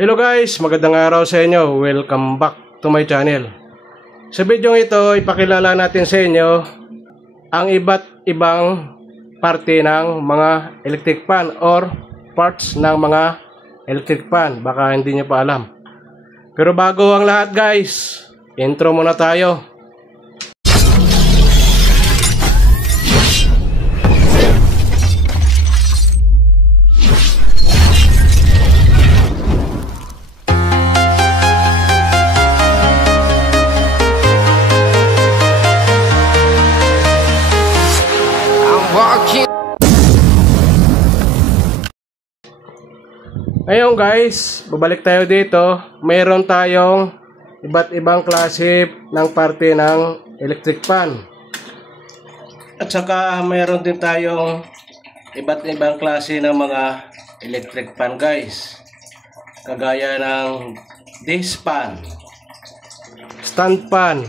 Hello guys, magandang araw sa inyo. Welcome back to my channel. Sa video ito, ipakilala natin sa inyo ang iba't ibang parte ng mga electric fan or parts ng mga electric fan. Baka hindi nyo pa alam. Pero bago ang lahat guys, intro muna tayo. Ngayon guys, babalik tayo dito. Mayroon tayong iba't ibang klase ng parte ng electric fan. At saka mayroon din tayong iba't ibang klase ng mga electric fan guys. Kagaya ng desk fan, stand fan,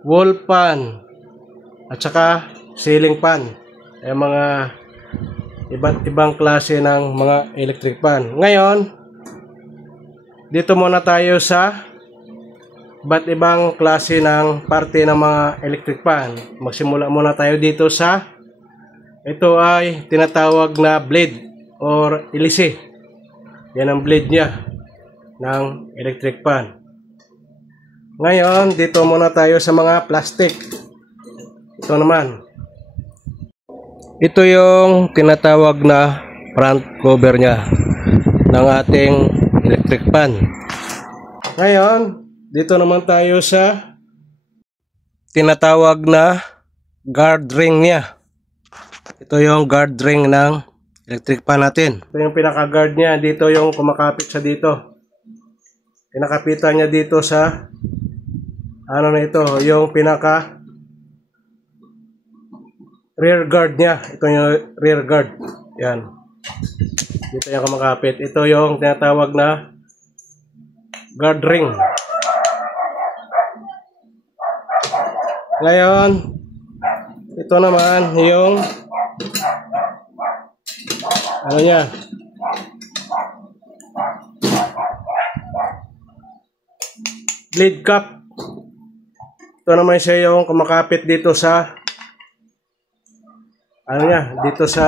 wall fan, at saka ceiling fan. Ay mga iba't ibang klase ng mga electric fan. Ngayon, dito muna tayo sa iba't ibang klase ng parte ng mga electric fan. Magsimula muna tayo dito sa ito ay tinatawag na blade or ilisi. Yan ang blade niya ng electric fan. Ngayon, dito muna tayo sa mga plastic. Ito naman. Ito yung tinatawag na front cover niya ng ating electric fan. Ngayon, dito naman tayo sa tinatawag na guard ring niya. Ito yung guard ring ng electric fan natin. Ito yung pinaka-guard niya. Dito yung kumakapit sa dito. Pinakapitan niya dito sa ano na ito, yung pinaka rear guard niya. Ito yung rear guard. Yan. Dito yung kumakapit. Ito yung tinatawag na guard ring. Ngayon, ito naman yung ano niya. Blade cap. Ito naman siya yung kumakapit dito sa ano niya, dito sa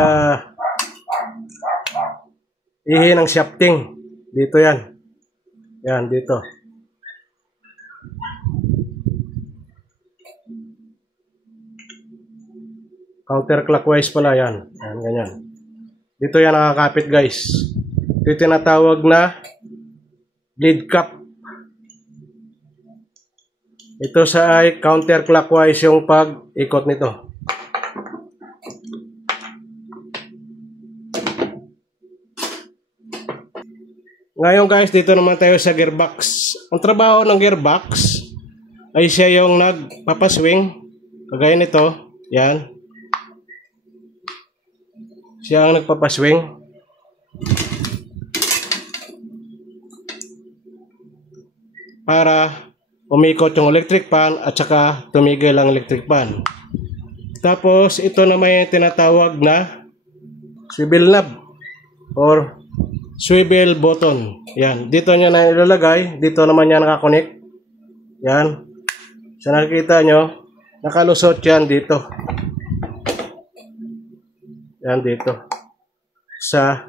ihi ng shafting. Dito yan. Yan, dito. Counterclockwise pala yan. Yan, ganyan. Dito yan nakakapit guys. Ito tinatawag na blade cap. Ito sa ay counterclockwise yung pag-ikot nito. Ngayon guys, dito naman tayo sa gearbox. Ang trabaho ng gearbox ay siya yung nagpapaswing. Kagaya nito. Yan. Siya ang nagpapaswing. Para umikot yung electric fan at saka tumigil ang electric fan. Tapos ito naman yung tinatawag na swivel knob or swivel button. Yan. Dito niya na ilalagay. Dito naman niya nakakonect. Yan. Sa nakikita nyo, nakalusot yan dito. Yan dito. Sa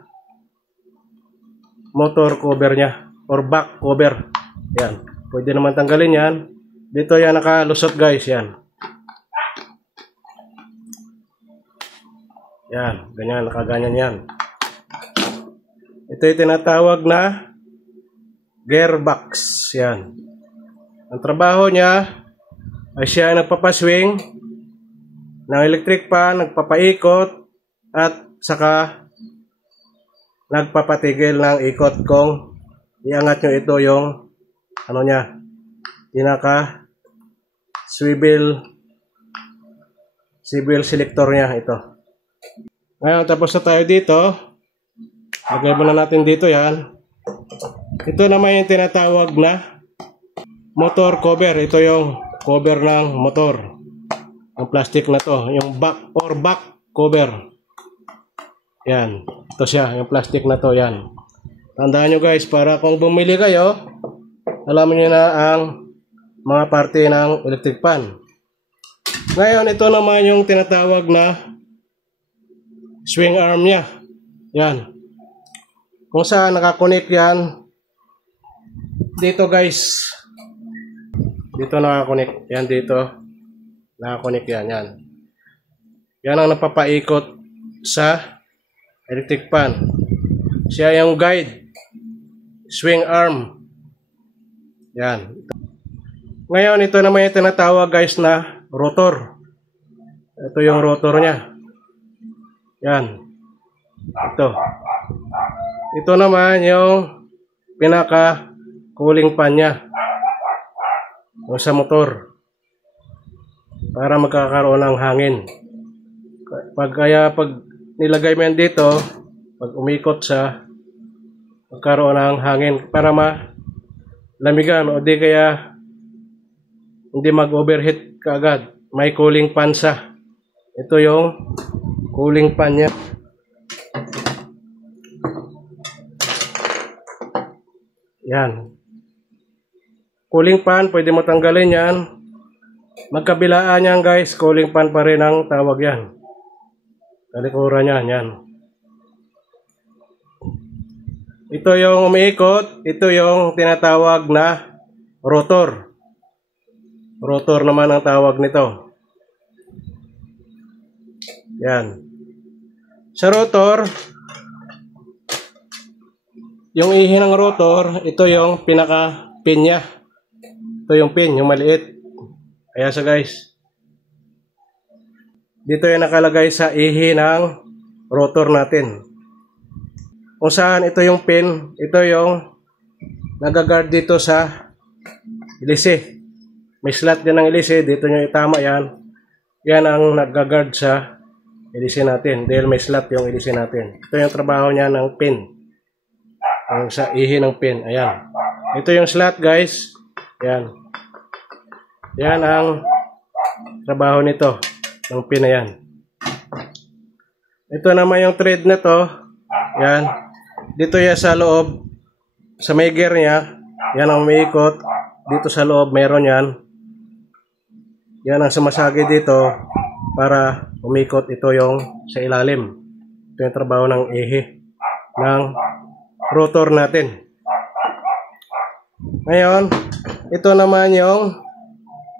motor cover niya. Or back cover. Yan. Pwede naman tanggalin yan. Dito yan nakalusot guys. Yan. Yan. Ganyan. Nakaganyan yan. Ito yung tinatawag na gearbox. Yan. Ang trabaho niya ay siya nagpapaswing ng electric fan, nagpapaikot, at saka nagpapatigil ng ikot kung iangat nyo ito yung ano niya, pinaka swivel selector niya ito. Ngayon, tapos na tayo dito. Lagay muna natin dito yan. Ito naman yung tinatawag na motor cover. Ito yung cover ng motor. Ang plastic na to. Yung back or back cover. Yan. Ito siya. Yung plastic na to. Yan. Tandaan nyo guys, para kung bumili kayo, alam nyo na ang mga parte ng electric fan. Ngayon, ito naman yung tinatawag na swing arm nya. Yan. Kung saan nakakonect yan, dito guys. Dito nakakonect. Yan dito. Nakakonect yan. Yan. Yan ang napapaikot sa electric fan. Siya yung guide. Swing arm. Yan. Ngayon, ito naman yung tinatawag guys na rotor. Ito yung rotor nya. Yan. Ito. Ito naman yung pinaka cooling fan nya. Yung sa motor. Para magkakaroon ng hangin. Pag nilagay mo yan dito, pag umikot sa magkaroon ng hangin para malamigan o di kaya hindi mag-overheat kaagad. May cooling fan siya. Ito yung cooling fan niya. Yan. Cooling fan, pwede mo tanggalin yan. Magkabilaan yan guys, cooling fan pa rin ang tawag yan. Talikuran yan, yan. Ito yung umiikot, ito yung tinatawag na rotor. Rotor naman ang tawag nito. Yan. Sa rotor, yung ihi ng rotor, ito yung pinaka pin nya. Ito yung pin, yung maliit. Kaya sa guys, dito yung nakalagay sa ihi ng rotor natin. Kung saan ito yung pin, ito yung nagagard dito sa ilise. May slot din ng ilise, dito nyo itama yan. Yan ang nagagard sa ilise natin, dahil may slot yung ilise natin. Ito yung trabaho niya ng pin. Yung sa ihi ng pin, ayan. Ito yung slot guys, ayan. Yan ang trabaho nito, ng pin na yan. Ito naman yung thread na to, yan. Dito yan sa loob, sa may gear niya, yan ang umiikot. Dito sa loob, meron yan. Yan ang sumasagi dito para umikot. Ito yung sa ilalim. Ito yung trabaho ng ihi ng rotor natin. Ngayon, ito naman yung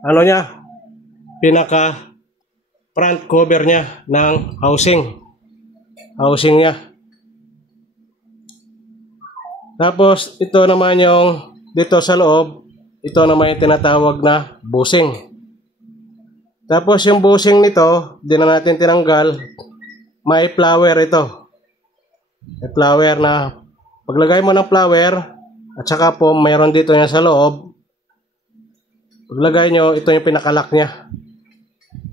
ano niya, pinaka front cover niya ng housing. Housing niya. Tapos, ito naman yung dito sa loob, ito naman yung tinatawag na bushing. Tapos, yung bushing nito, di na natin tinanggal, may flower ito. May flower na, paglagay mo ng flower, at saka po, mayroon dito yan sa loob, paglagay nyo, ito yung pinakalak niya.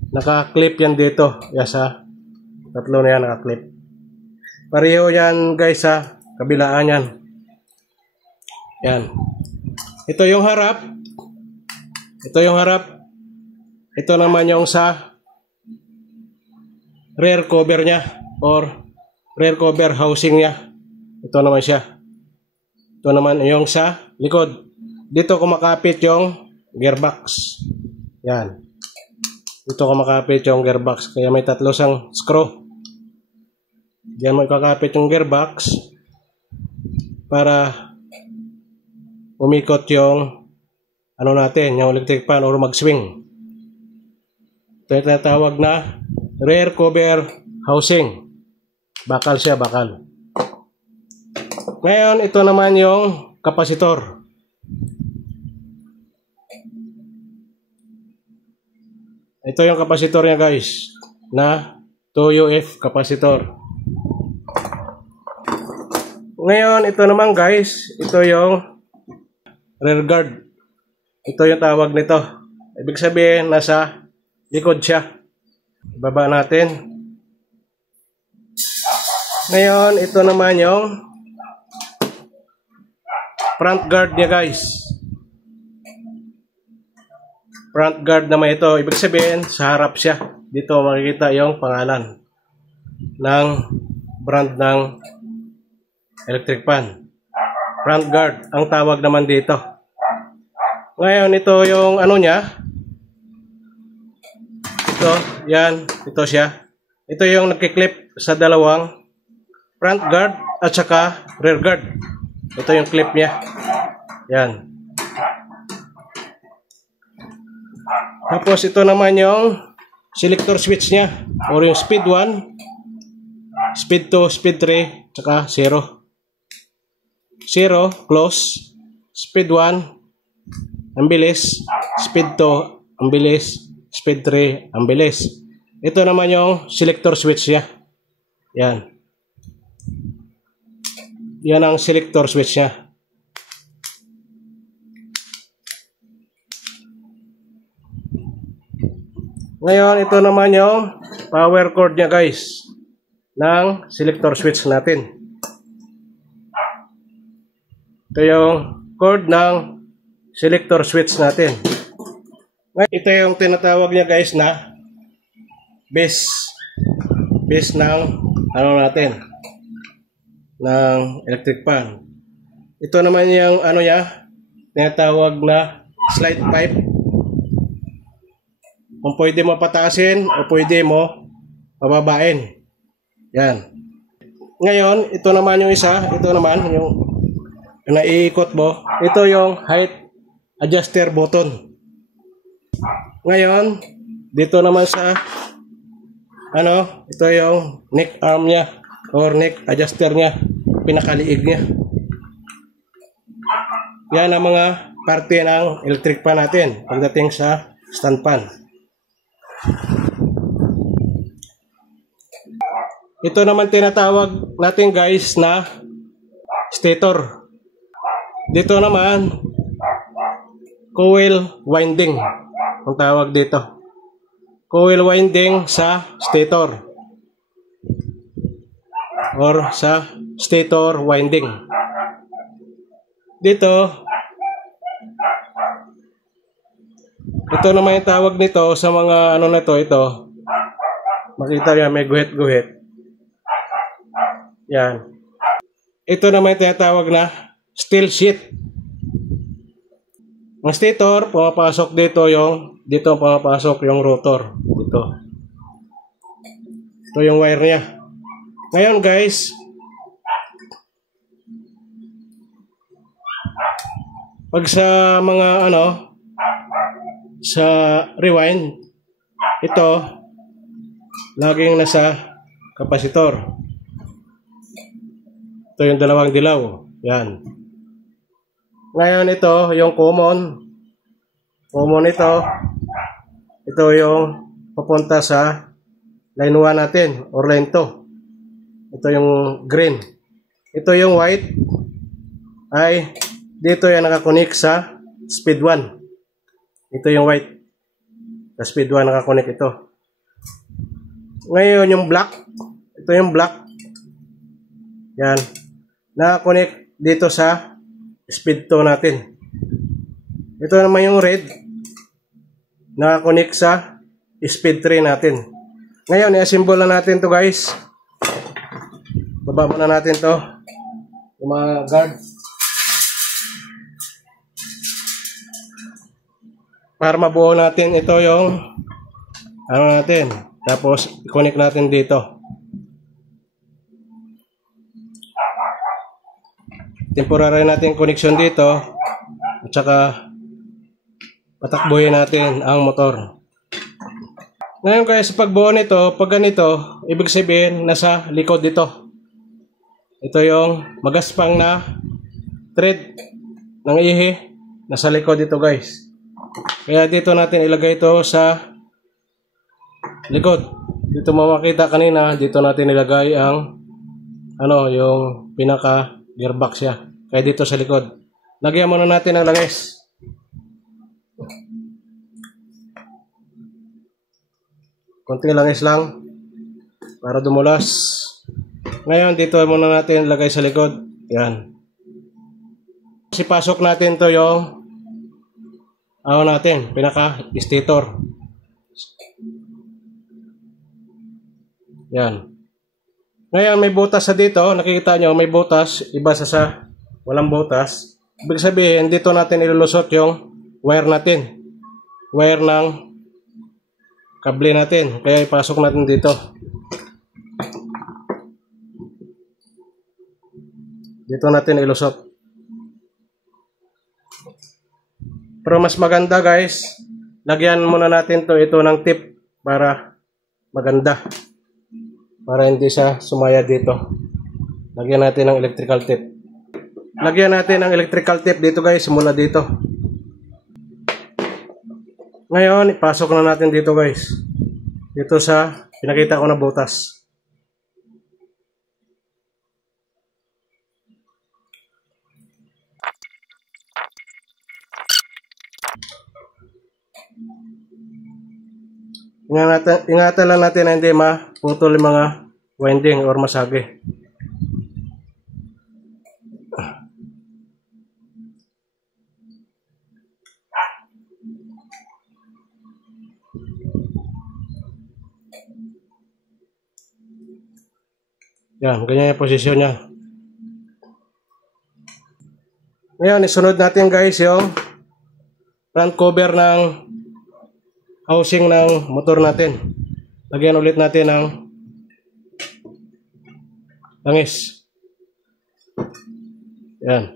Naka-clip yan dito. Yes ha. Tatlo na yan naka-clip. Pareho yan guys ha. Kabilaan yan. Yan. Ito yung harap. Ito yung harap. Ito naman yung sa rear cover niya or rear cover housing niya. Ito naman siya. Ito naman yung sa likod. Dito kumakapit yung gearbox. Yan. Dito kumakapit yung gearbox. Kaya may tatlo sang screw. Diyan mo ikakapit yung gearbox para umikot yung ano natin, yung electric fan or mag-swing. Ito yung tinatawag na rear cover housing. Bakal siya, bakal. Ngayon, ito naman yung kapasitor. Ito yung kapasitor niya guys, na 2UF kapasitor. Ngayon, ito naman guys, ito yung rear guard. Ito yung tawag nito. Ibig sabihin, nasa likod siya. Ibaba natin. Ngayon, ito naman yung front guard niya guys. Front guard naman ito. Ibig sabihin, sa harap siya. Dito makikita yung pangalan ng brand ng electric fan. front guard ang tawag naman dito. Ngayon, ito yung ano niya. Ito, yan, ito siya. Ito yung nagkiklip sa dalawang front guard at saka rear guard. Ito yung clip niya. Yan. Tapos ito naman yung selector switch niya or yung speed 1, speed 2, speed 3, saka 0. 0, close. Speed 1, ang bilis. Speed 2, ang bilis. Speed 3, ang bilis. Ito naman yung selector switch niya. Yan. Yan ang selector switch niya. Ngayon, ito naman yung power cord niya guys ng selector switch natin. Ito yung cord ng selector switch natin. Ito yung tinatawag niya guys na base ng ano natin ng electric fan. Ito naman yung ano niya tinatawag na slide pipe. Kung pwede mo pataasin o pwede mo pababain. Yan. Ngayon, ito naman yung isa. Ito naman yung naiikot mo. Ito yung height adjuster button. Ngayon, dito naman sa ano, ito yung neck arm niya or neck adjuster niya. Pinakaliig niya. Yan ang mga parte ng electric fan natin pagdating sa stand fan. Ito naman tinatawag natin guys na stator. Dito naman coil winding ang tawag dito. Coil winding sa stator or sa stator winding. Dito ito naman yung tawag nito sa mga ano na ito. Makita niya may guhit-guhit. Yan. Ito naman yung tinatawag na steel sheet. Ang stator, pumapasok dito pumapasok yung rotor. Dito. Ito yung wire niya. Ngayon guys, pag sa mga ano, sa rewind, ito laging nasa kapasitor. Ito yung dalawang dilaw. Yan. Ngayon ito yung common. Common ito. Ito yung papunta sa line 1 natin or line 2. Ito yung green. Ito yung white. Ay dito yung nakakunik sa speed 1. Ito yung white. Sa speed 1 nakakunik ito. Ngayon yung black. Ito yung black. Yan. Nakakunik dito sa speed 2 natin. Ito naman yung red. Nakakunik sa speed 3 natin. Ngayon, i-assemble na natin to guys. Baba muna natin to. Yung mga guard. Para mabuo natin ito yung ano natin. Tapos, i-connect natin dito. Temporary natin connection dito. At saka, patakbuhin natin ang motor. Ngayon kaya sa pagbuo nito, pag ganito, ibig sabihin, nasa likod dito. Ito yung magaspang na thread ng ihi. Nasa likod dito guys. Kaya dito natin ilagay ito sa likod. Dito mo makita kanina, dito natin ilagay ang ano, yung pinaka gearbox siya. Kaya dito sa likod. Lagyan muna natin ang langis. Konting langis lang para dumulas. Ngayon dito muna natin lagay sa likod. Yan. Sipasok natin to yung ano natin, pinaka stator. Yan. Ngayon may butas sa dito, nakikita nyo may butas, iba sa walang butas, ibig sabihin dito natin ilulusot yung wire natin. Wire ng kable natin. Kaya ipasok natin dito. Dito natin ilusot. Pero mas maganda guys, lagyan muna natin ito ng tip para maganda. Para hindi siya sumaya dito. Lagyan natin ng electrical tape. Lagyan natin ng electrical tape dito guys, simula dito. Ngayon, ipasok na natin dito guys. Dito sa pinakita ko na butas. Ingatan lang natin na hindi maputol yung mga winding or masagi. Yan, ganyan yung posisyon niya. Ngayon, isunod natin guys yung front cover ng housing ng motor natin. Lagyan ulit natin ng langis. Yan.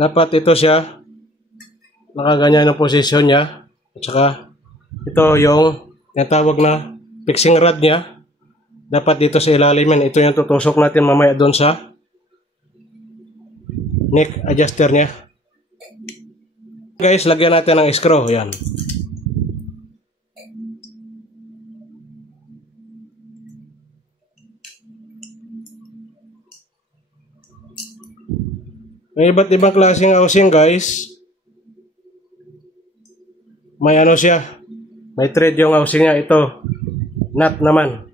Dapat ito siya nakaganyan ng posisyon niya. At saka ito yung tawag na fixing rod niya. Dapat dito sa ilalim yan. Ito yung tutusok natin mamaya doon sa neck adjuster niya. Guys, lagyan natin ng screw. Yan. May iba't ibang klaseng housing guys. May ano siya. May thread yung housing niya. Ito. Nut naman.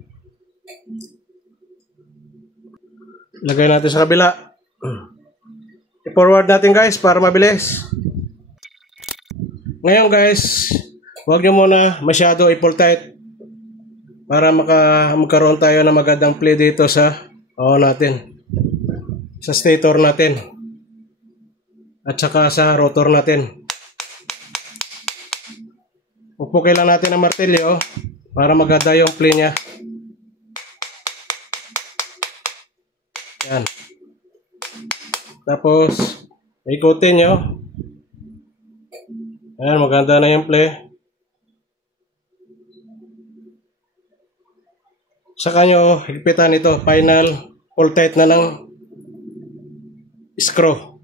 Lagay natin sa kabila. I-forward natin guys para mabilis. Ngayon guys, huwag nyo muna masyado i-pull tight para magkaroon tayo ng magandang play dito sa natin. Sa stator natin. At saka sa rotor natin. Upukin lang natin ang martilyo para maganda yung play niya. Yan. Tapos, ikutin nyo. Ayan, maganda na yung play. Saka nyo, higpitan ito. Final, pull tight na ng screw.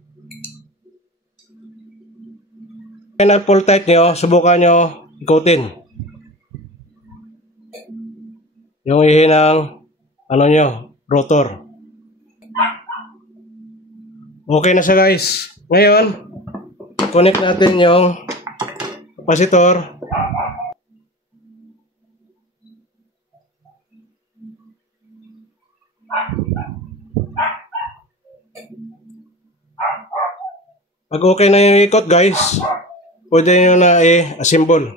Final pull tight nyo, subukan nyo ikutin. Yung ihinang, rotor. Okay na siya guys. Ngayon, connect natin yung capacitor. Pag okay na yung ikot guys, pwede nyo na i-assemble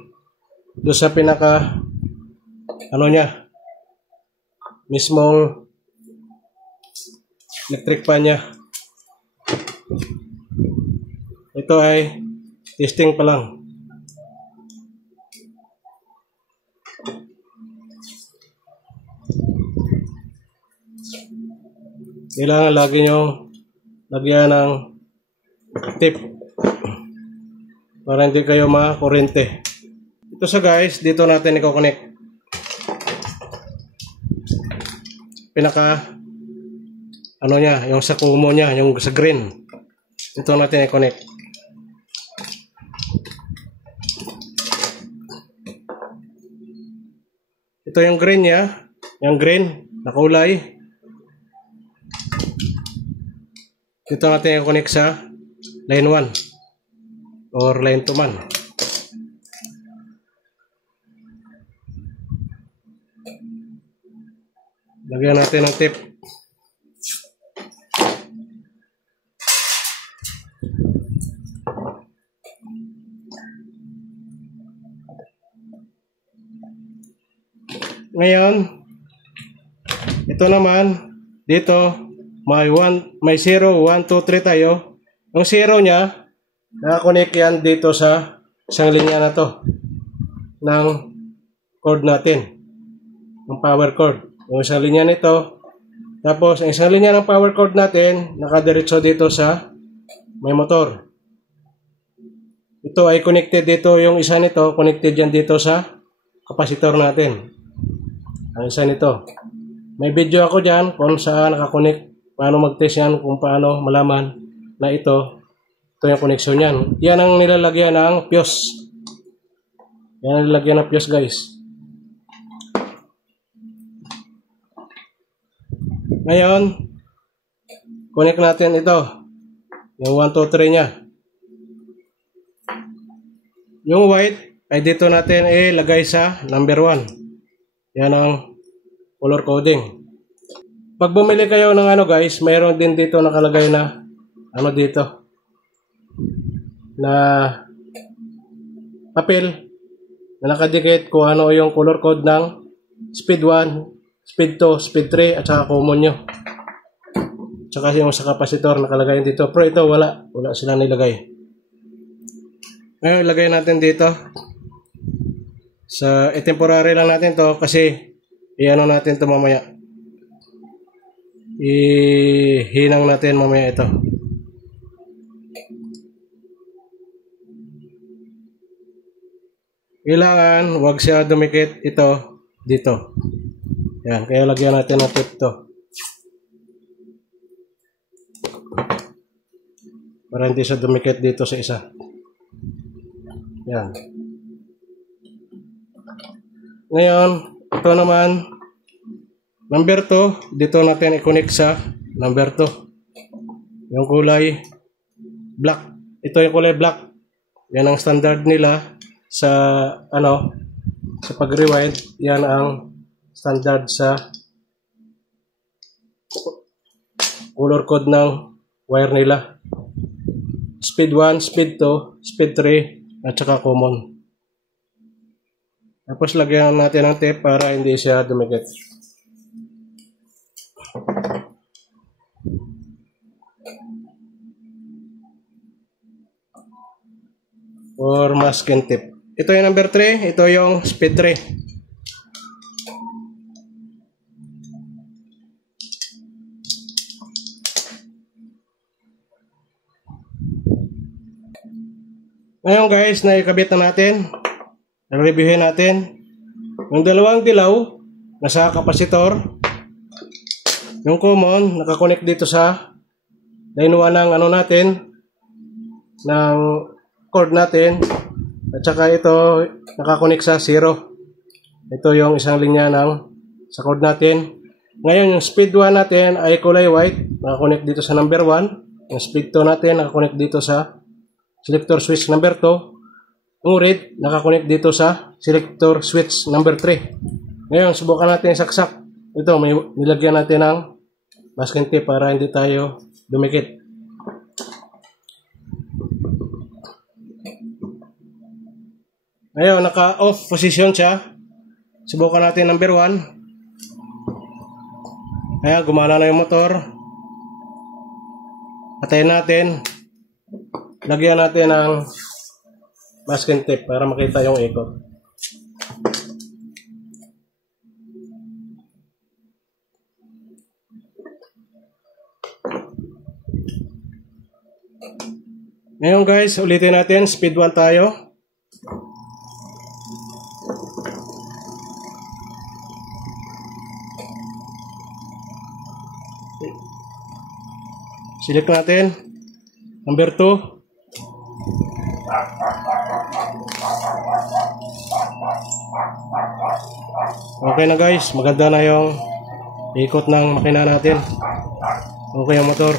doon sa pinaka niya, mismong electric pan niya. Ito ay testing pa lang. Kailangan lagi nyo lagyan ng tip para hindi kayo makurente. Ito sa guys, dito natin i-connect. Pinaka niya, yung sa kumo niya, yung sa green. Ito natin i-connect. Ito yung green niya, yung green na kulay. Dito natin i-connect sa line 1 or line 2 man. Lagyan natin ng tip. Ngayon, ito naman, dito, may 0, 1, 2, 3 tayo. Yung 0 niya, nakakonect yan dito sa isang linya na to ng cord natin, ng power cord. Yung isang linya nito, tapos ang isang linya ng power cord natin, nakadiretso dito sa may motor. Ito ay connected dito, yung isa nito, connected yan dito sa kapasitor natin. Ang isa nito. May video ako dyan kung saan nakakonect, paano mag-test yan, kung paano malaman na ito yung connection yan. Yan ang nilalagyan ng fuse. Yan ang nilalagyan ng fuse, guys. Ngayon, connect natin ito. Yung 1, 2, 3 nya. Yung white ay dito natin ilagay sa number 1. Yan ang color coding. Pag bumili kayo ng ano, guys, mayroon din dito nakalagay na ano dito na papel na nakadikit kung ano yung color code ng speed 1, speed 2, speed 3 at saka common nyo. Tsaka yung sa kapasitor nakalagay dito. Pero ito wala silang nilagay. Ngayon ilagay natin dito sa temporary lang natin to kasi i-ano natin to mamaya. Ihinang natin mamaya ito. Kailangan wag siya dumikit ito dito. Yan, kaya lagyan natin ng tape to. Para hindi siya dumikit dito sa isa. Yan. Ngayon, ito naman number 2, dito natin i-connect sa number 2. Yung kulay black. Ito yung kulay black. Yan ang standard nila sa ano, sa pag-rewind. Yan ang standard sa color code ng wire nila. Speed 1, speed 2, speed 3 at saka common. Tapos lagyan natin ng tape para hindi siya dumikit. Or masking tape. Ito yung number 3, ito yung speed 3. Ngayon guys, naikabit na natin. Na-reviewin natin. Yung dalawang dilaw, nasa kapasitor. Yung common, nakakonect dito sa line 1 ng ano natin, ng cord natin. At saka ito, nakakonect sa 0. Ito yung isang linya ng sa cord natin. Ngayon, yung speed 1 natin ay kulay white. Nakakonect dito sa number 1. Yung speed 2 natin, nakakonect dito sa selector switch number 2. Yung red, nakakonect dito sa selector switch number 3. Ngayon, subukan natin saksak. Ito, may nilagyan natin ng masking tape para hindi tayo dumikit. Ngayon, naka-off position siya. Subukan natin number 1. Ayan, gumana na yung motor. Patayin natin. Lagyan natin ng masking tape para makita yung ikot. Ngayon guys, ulitin natin. Speed 1 tayo. Select natin. Number 2. Okay na guys, maganda na yung ikot ng makina natin. Okay ang motor.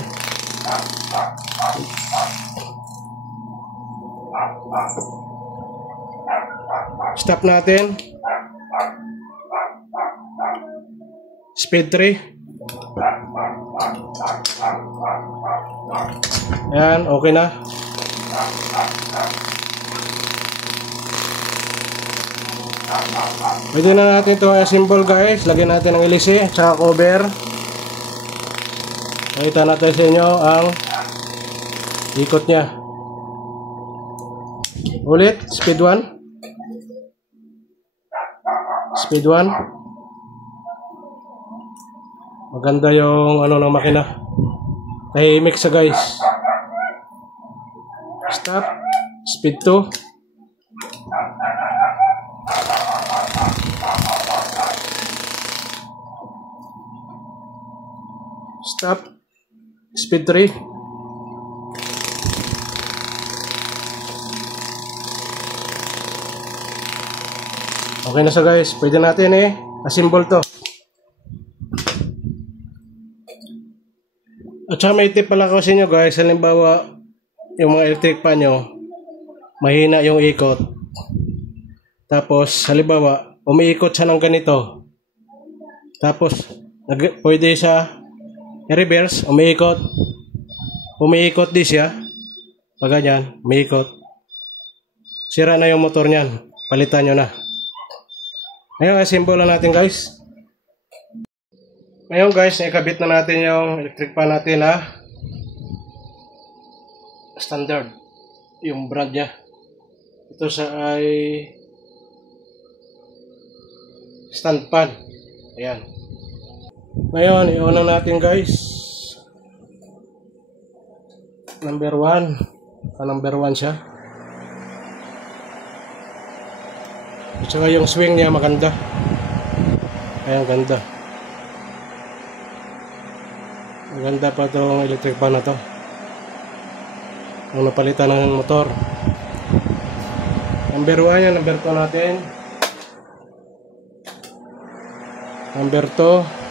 Stop natin. Speed 3. Ayan, okay na. Pwede na natin ito assemble guys. Lagyan natin ng LC at cover. Nakita natin sa inyo ang ikot nya. Ulit, speed 1. Speed 1. Maganda yung ano ng makina. Tahimik siya guys. Stop. Speed 2. Stop. Speed 3. Okay na siya guys. Pwede natin assemble to. At saka may tip pala ko sa inyo guys. Halimbawa, yung mga electric pan nyo, mahina yung ikot. Tapos, halimbawa, umiikot siya ng ganito. Tapos, pwede siya i-reverse, umiikot. Umiikot din siya. Pag ganyan, umiikot. Sira na yung motor niyan. Palitan nyo na. Ngayon, assemble na natin guys. Ngayon guys, naikabit na natin yung electric pan natin na standard. Yung brand niya. Ito sa ay stand pan. Ayan. Ngayon, i-on natin guys. Number 1. Number 1 siya. At saka yung swing niya maganda. Ayan, ganda. Maganda pa itong electric pan na to. Ang napalitan ng motor. Number 1 yan, number 2 natin. Number 2.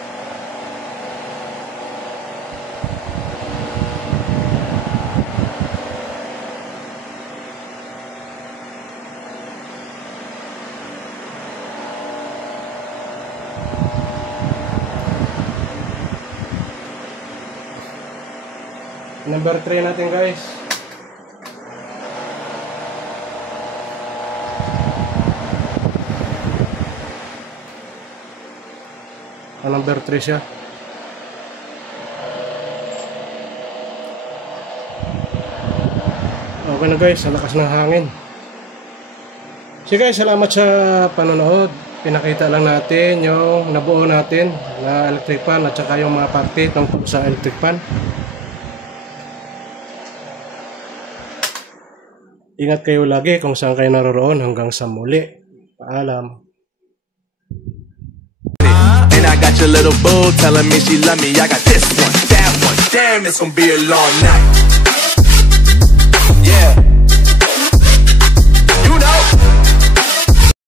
Number 3 natin guys. Number 3 siya. Okay na guys, ang lakas ng hangin. So guys, salamat sa panonood. Pinakita lang natin yung nabuo natin na electric pan at saka yung mga parte tungkol sa electric pan. Ingat kayo lagi kung saan kayo naroroon. Hanggang sa muli. Paalam. And I got your little boo telling me she love me. I got this one, that one. Damn, it's gonna be a long night.